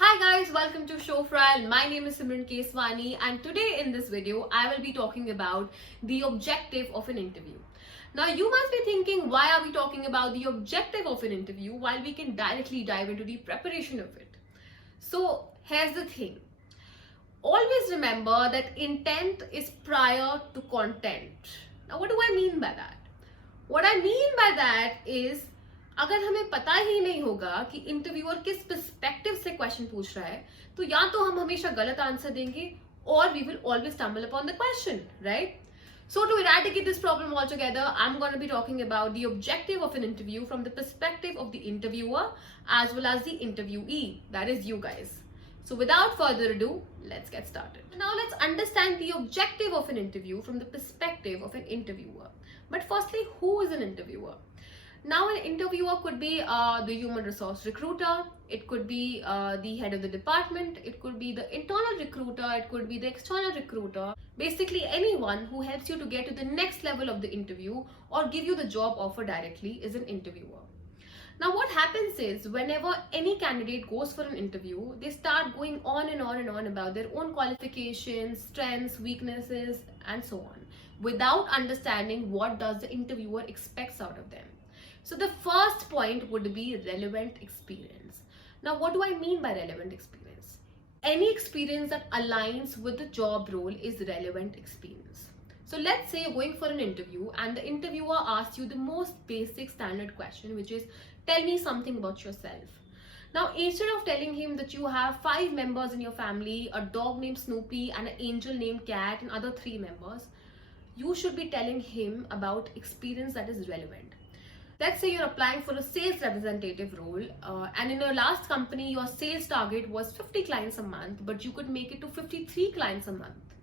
Hi guys, welcome to Shrofile. My name is Simran Keswani and today in this video I will be talking about the objective of an interview. Now you must be thinking, why are we talking about the objective of an interview while we can directly dive into the preparation of it? So here's the thing. Always remember that intent is prior to content. Now what do I mean by that? What I mean by that is, अगर हमें पता ही नहीं होगा कि interviewer किस perspective से question पूछ रहा है, तो या तो हम हमेशा गलत आंसर देंगे और we will always stumble upon the question, right? So to eradicate this problem altogether, I'm going to be talking about the objective of an interview from the perspective of the interviewer as well as the interviewee, that is you guys. So without further ado, let's get started. Now let's understand the objective of an interview from the perspective of an interviewer. But firstly, who is an interviewer? Now, an interviewer could be the human resource recruiter, it could be the head of the department, it could be the internal recruiter, it could be the external recruiter. Basically, anyone who helps you to get to the next level of the interview or give you the job offer directly is an interviewer. Now, what happens is, whenever any candidate goes for an interview, they start going on and on and on about their own qualifications, strengths, weaknesses, and so on, without understanding what does the interviewer expects out of them. So the first point would be relevant experience. Now, what do I mean by relevant experience? Any experience that aligns with the job role is relevant experience. So let's say you're going for an interview and the interviewer asks you the most basic standard question, which is, tell me something about yourself. Now, instead of telling him that you have 5 members in your family, a dog named Snoopy and an angel named Cat and other 3 members, you should be telling him about experience that is relevant. Let's say you're applying for a sales representative role and in your last company, your sales target was 50 clients a month, but you could make it to 53 clients a month.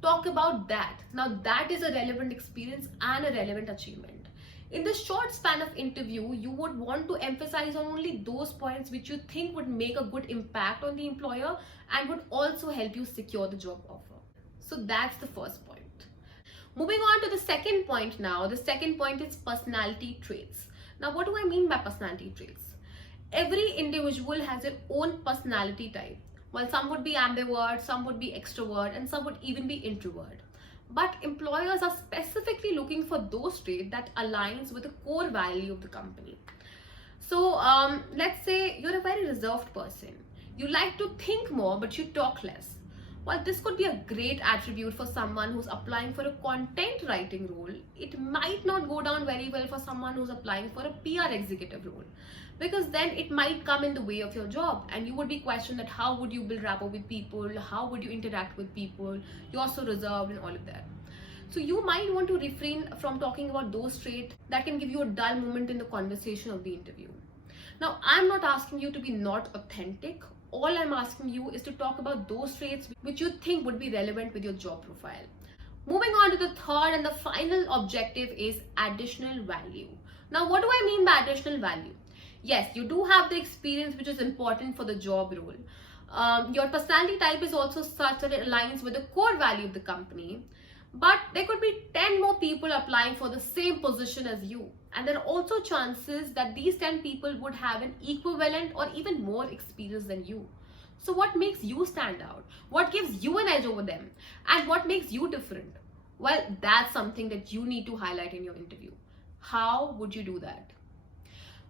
Talk about that. Now that is a relevant experience and a relevant achievement. In the short span of interview, you would want to emphasize on only those points which you think would make a good impact on the employer and would also help you secure the job offer. So that's the first point. Moving on to the second point now. The second point is personality traits. Now, what do I mean by personality traits? Every individual has their own personality type. Well, some would be ambivert, some would be extrovert, and some would even be introvert. But employers are specifically looking for those traits that aligns with the core value of the company. So, let's say you're a very reserved person. You like to think more, but you talk less. While this could be a great attribute for someone who's applying for a content writing role, it might not go down very well for someone who's applying for a PR executive role, because then it might come in the way of your job and you would be questioned that how would you build rapport with people, how would you interact with people, you're so reserved and all of that. So you might want to refrain from talking about those traits that can give you a dull moment in the conversation of the interview. Now, I'm not asking you to be not authentic. All I'm asking you is to talk about those traits which you think would be relevant with your job profile. Moving on to the third and the final objective is additional value. Now, what do I mean by additional value? Yes, you do have the experience which is important for the job role. Your personality type is also such that it aligns with the core value of the company. But there could be 10 more people applying for the same position as you. And there are also chances that these 10 people would have an equivalent or even more experience than you. So what makes you stand out? What gives you an edge over them? And what makes you different? Well, that's something that you need to highlight in your interview. How would you do that?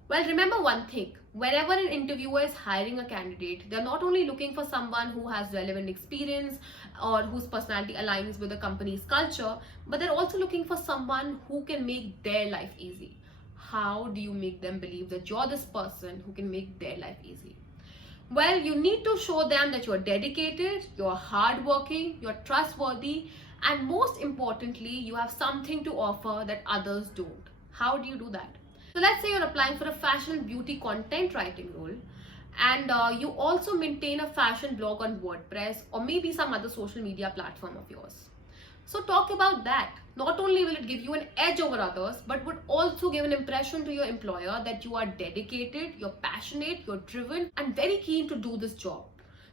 Well, remember one thing. Whenever an interviewer is hiring a candidate, they're not only looking for someone who has relevant experience or whose personality aligns with the company's culture, but they're also looking for someone who can make their life easy. How do you make them believe that you're this person who can make their life easy? Well, you need to show them that you're dedicated, you're hardworking, you're trustworthy, and most importantly, you have something to offer that others don't. How do you do that? So let's say you're applying for a fashion and beauty content writing role and you also maintain a fashion blog on WordPress or maybe some other social media platform of yours. So talk about that. Not only will it give you an edge over others, but would also give an impression to your employer that you are dedicated, you're passionate, you're driven and very keen to do this job.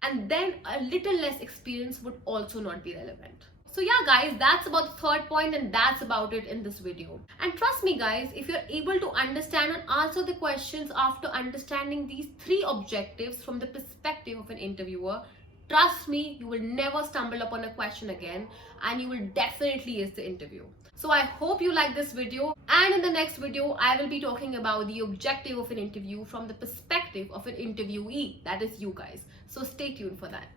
And then a little less experience would also not be relevant. So yeah guys, that's about the third point, and that's about it in this video. And trust me guys, if you're able to understand and answer the questions after understanding these three objectives from the perspective of an interviewer, trust me, you will never stumble upon a question again, and you will definitely ace the interview. So I hope you like this video, and in the next video I will be talking about the objective of an interview from the perspective of an interviewee, that is you guys. So stay tuned for that.